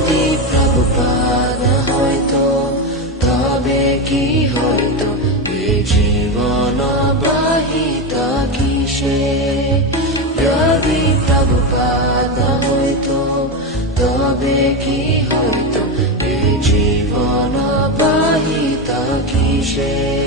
যদি প্রভুপাদ হয়তো তবে কি হয়তো এই জীবন বাহিত কিসে। যদি প্রভুপাদ হয়তো তবে কি হয়তো এই জীবন বাহিত কিসে।